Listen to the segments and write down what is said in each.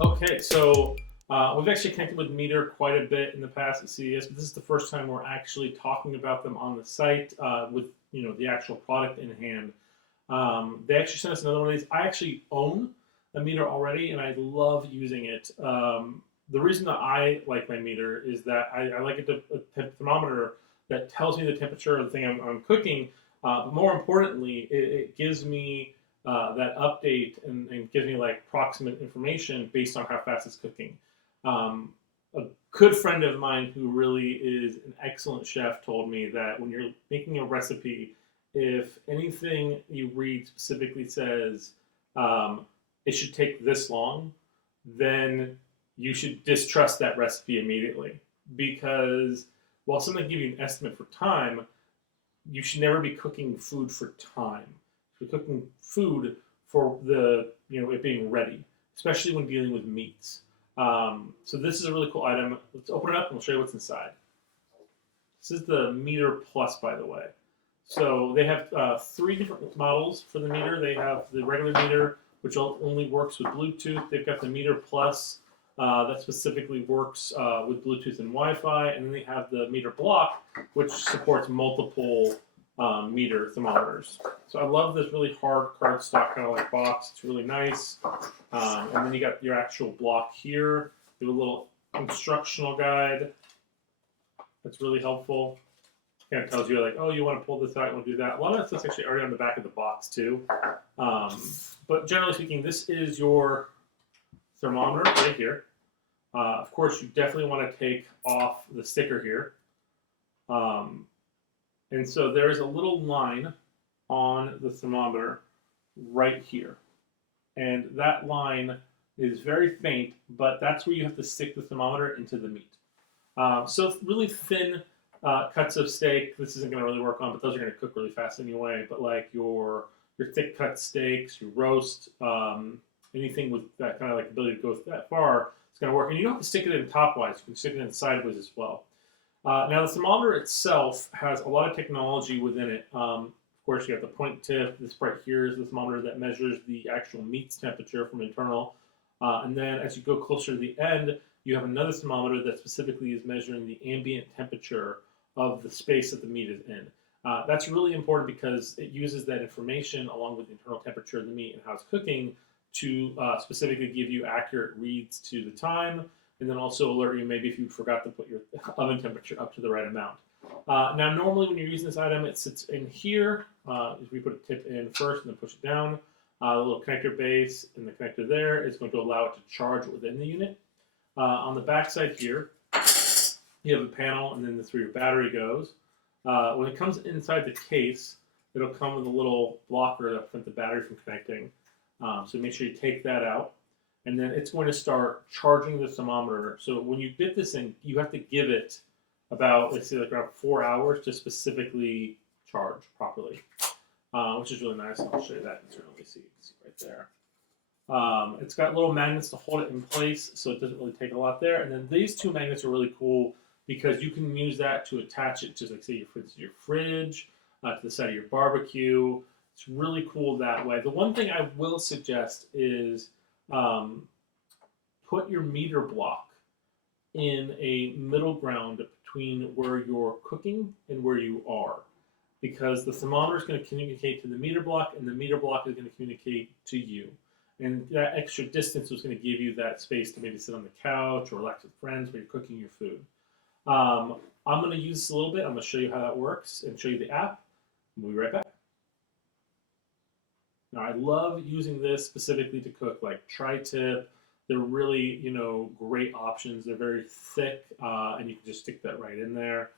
Okay, so we've actually connected with Meter quite a bit in the past at CES, but this is the first time we're actually talking about them on the site with the actual product in hand. They actually sent us another one of these. I actually own a Meter already, and I love using it. The reason that I like my Meter is that I like a thermometer that tells me the temperature of the thing I'm cooking. But more importantly, it gives me that update and gives me like proximate information based on how fast it's cooking. A good friend of mine who really is an excellent chef told me that when you're making a recipe, if anything you read specifically says it should take this long, then you should distrust that recipe immediately. Because while something gives you an estimate for time, you should never be cooking food for time. You're cooking food for it being ready, especially when dealing with meats. So this is a really cool item. Let's open it up and we'll show you what's inside. This is the Meter Plus, by the way. So they have three different models for the Meter. They have the regular Meter, which only works with Bluetooth. They've got the Meter Plus that specifically works with Bluetooth and Wi-Fi, and then they have the Meter Block, which supports multiple meter thermometers. So I love this really hard cardstock kind of like box. It's really nice. And then you got your actual block here. You have a little instructional guide that's really helpful. Kind of tells you like, oh, you want to pull this out, you want to do that. A lot of that stuff's actually already on the back of the box too. But generally speaking, this is your thermometer right here. Of course, you definitely want to take off the sticker here. And so there is a little line on the thermometer right here. And that line is very faint, but that's where you have to stick the thermometer into the meat. So really thin cuts of steak, this isn't going to really work on, but those are going to cook really fast anyway. But like your thick cut steaks, your roast, anything with that kind of like ability to go that far, it's going to work. And you don't have to stick it in topwise, you can stick it in sideways as well. Now the thermometer itself has a lot of technology within it. Of course, you have the point tip. This right here is the thermometer that measures the actual meat's temperature from internal. And then as you go closer to the end, you have another thermometer that specifically is measuring the ambient temperature of the space that the meat is in. That's really important because it uses that information along with the internal temperature of the meat and how it's cooking to specifically give you accurate reads to the time, and then also alert you maybe if you forgot to put your oven temperature up to the right amount. Now, normally when you're using this item, it sits in here. If we put a tip in first and then push it down, the little connector base and the connector there is going to allow it to charge within the unit. On the back side here, you have a panel, and then that's where your battery goes. When it comes inside the case, it'll come with a little blocker that prevents the battery from connecting. So make sure you take that out. And then it's going to start charging the thermometer. So when you get this in, you have to give it about, let's say, like around 4 hours to specifically charge properly, which is really nice. I'll show you that internally so you can see right there. It's got little magnets to hold it in place, so it doesn't really take a lot there. And then these two magnets are really cool because you can use that to attach it to, like, say, your fridge, to the side of your barbecue. It's really cool that way. The one thing I will suggest is put your meter block in a middle ground between where you're cooking and where you are, because the thermometer is going to communicate to the meter block and the meter block is going to communicate to you, and that extra distance was going to give you that space to maybe sit on the couch or relax with friends while you're cooking your food. I'm going to use this a little bit. I'm going to show you how that works and show you the app. We'll be right back. Now, I love using this specifically to cook like tri-tip. They're really, great options. They're very thick, and you can just stick that right in there.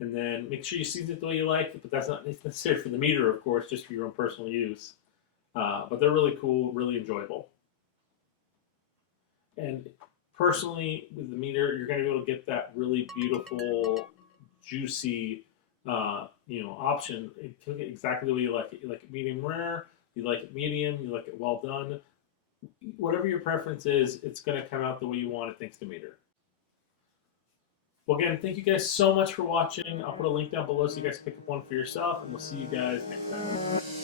And then make sure you season it the way you like it, but that's not necessary for the meter, of course, just for your own personal use. But they're really cool, really enjoyable. And personally, with the meter, you're going to be able to get that really beautiful, juicy, option. Cook it exactly the way you like it. You like it medium rare, you like it medium, you like it well done. Whatever your preference is, it's going to come out the way you want it thanks to Meter. Well, again, thank you guys so much for watching. I'll put a link down below so you guys can pick up one for yourself, and we'll see you guys next time.